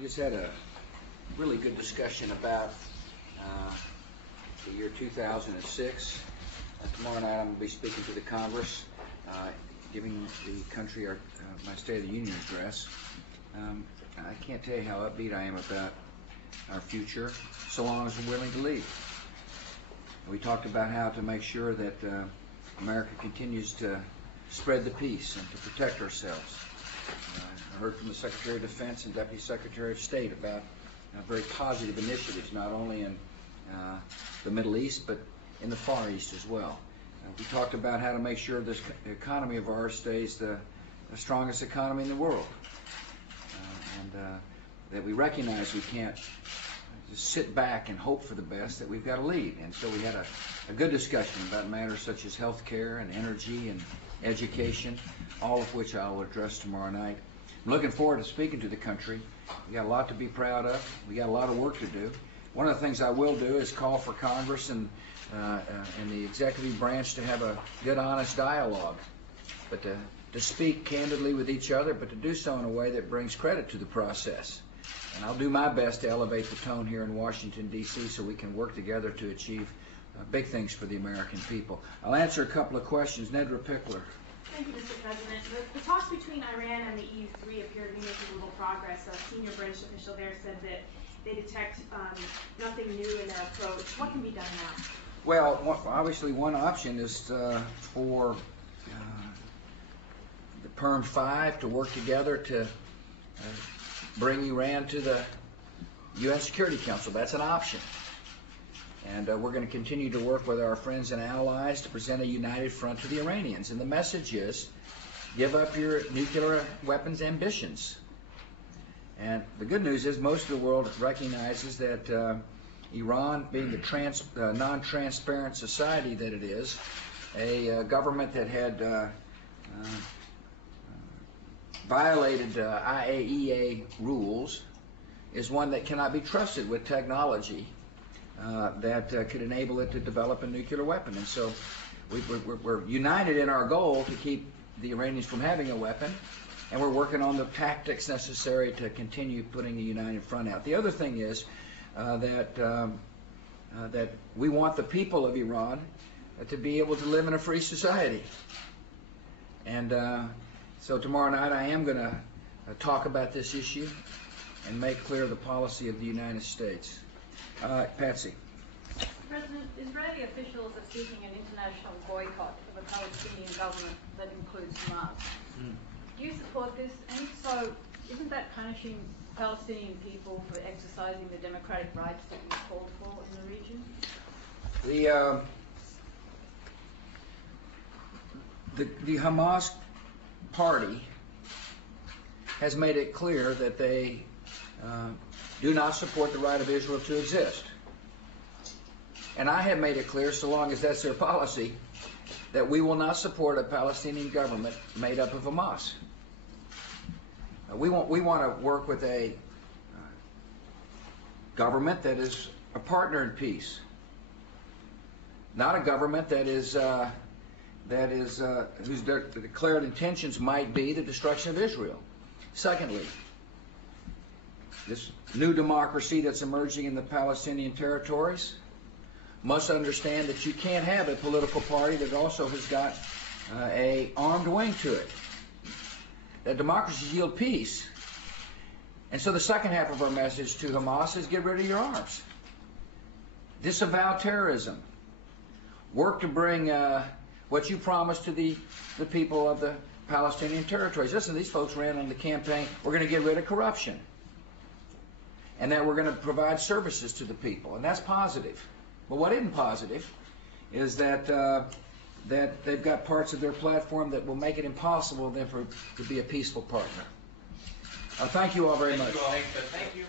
We just had a really good discussion about the year 2006. Tomorrow night I'm going to be speaking to the Congress, giving the country my State of the Union address. I can't tell you how upbeat I am about our future, so long as we're willing to lead. We talked about how to make sure that America continues to spread the peace and to protect ourselves. I heard from the Secretary of Defense and Deputy Secretary of State about very positive initiatives, not only in the Middle East, but in the Far East as well. We talked about how to make sure this economy of ours stays the strongest economy in the world. And that we recognize we can't just sit back and hope for the best, that we've got to lead. And so we had a good discussion about matters such as health care and energy and education, all of which I will address tomorrow night. I'm looking forward to speaking to the country. We got a lot to be proud of. We got a lot of work to do. One of the things I will do is call for Congress and the executive branch to have a good, honest dialogue, but to speak candidly with each other, but to do so in a way that brings credit to the process. And I'll do my best to elevate the tone here in Washington, D.C. so we can work together to achieve big things for the American people. I'll answer a couple of questions. Nedra Pickler. Thank you, Mr. President. The talks between Iran and the EU3 appear to be making little progress. A senior British official there said that they detect nothing new in their approach. What can be done now? Well, obviously one option is for the Perm 5 to work together to bring Iran to the UN Security Council. That's an option. And we're going to continue to work with our friends and allies to present a united front to the Iranians. And the message is, give up your nuclear weapons ambitions. And the good news is most of the world recognizes that Iran, being the non-transparent society that it is, a government that had violated IAEA rules, is one that cannot be trusted with technology that could enable it to develop a nuclear weapon. And so we're united in our goal to keep the Iranians from having a weapon, and we're working on the tactics necessary to continue putting a united front out. The other thing is that we want the people of Iran to be able to live in a free society. And so tomorrow night I am going to talk about this issue and make clear the policy of the United States. Patsy. President, Israeli officials are seeking an international boycott of a Palestinian government that includes Hamas. Do you support this? And if so, isn't that punishing Palestinian people for exercising the democratic rights that you've called for in the region? The Hamas party has made it clear that they do not support the right of Israel to exist. And I have made it clear, so long as that's their policy, that we will not support a Palestinian government made up of Hamas. We want to work with a government that is a partner in peace, not a government that is whose declared intentions might be the destruction of Israel. Secondly, this new democracy that's emerging in the Palestinian territories must understand that you can't have a political party that also has got a armed wing to it. That democracies yield peace. And so the second half of our message to Hamas is get rid of your arms. Disavow terrorism. Work to bring what you promised to the people of the Palestinian territories. Listen, these folks ran on the campaign, we're going to get rid of corruption. And that we're going to provide services to the people. And that's positive. But what isn't positive is that that they've got parts of their platform that will make it impossible then to be a peaceful partner. Thank you all very much. Thank you.